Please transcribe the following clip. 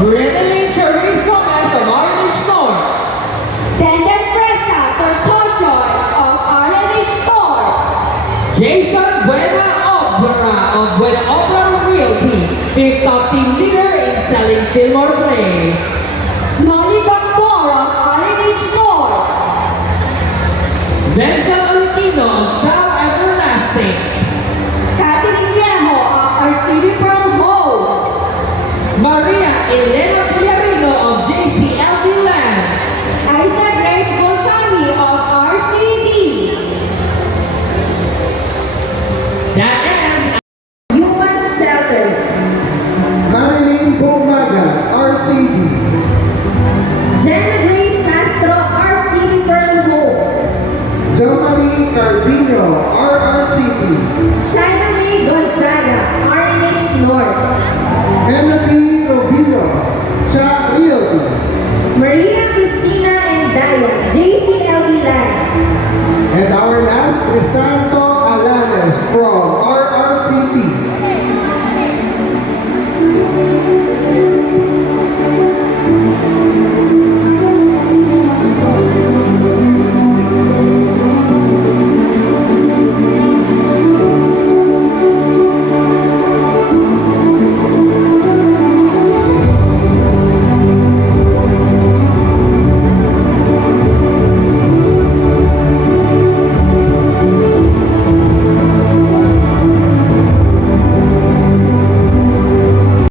Reneline Cherise Gomez of RH North. Denden Fresa Tortosio of RH North. Jason Buena Obra of Buena Obra Realty, 5th top team leader in selling Fillmore Place. Noli Bactor of RH North. Vincent Olquino of South Everlasting. Catherine Viejo of our City Pearl Homes. Maria Elena Villarino of JCLV Land. Isa Grace Golfami of RCD. That ends Human Shelter. Marilyn Bumaga, RCD. Jenna Grace Castro, RCD Pearl Homes. Jomari Carbino, RRCD. Shaina May Gonzaga, RH North. Emily Robinos, Cha Realty. Maria Cristina and Daya, JCLB Land. And our last, Rizal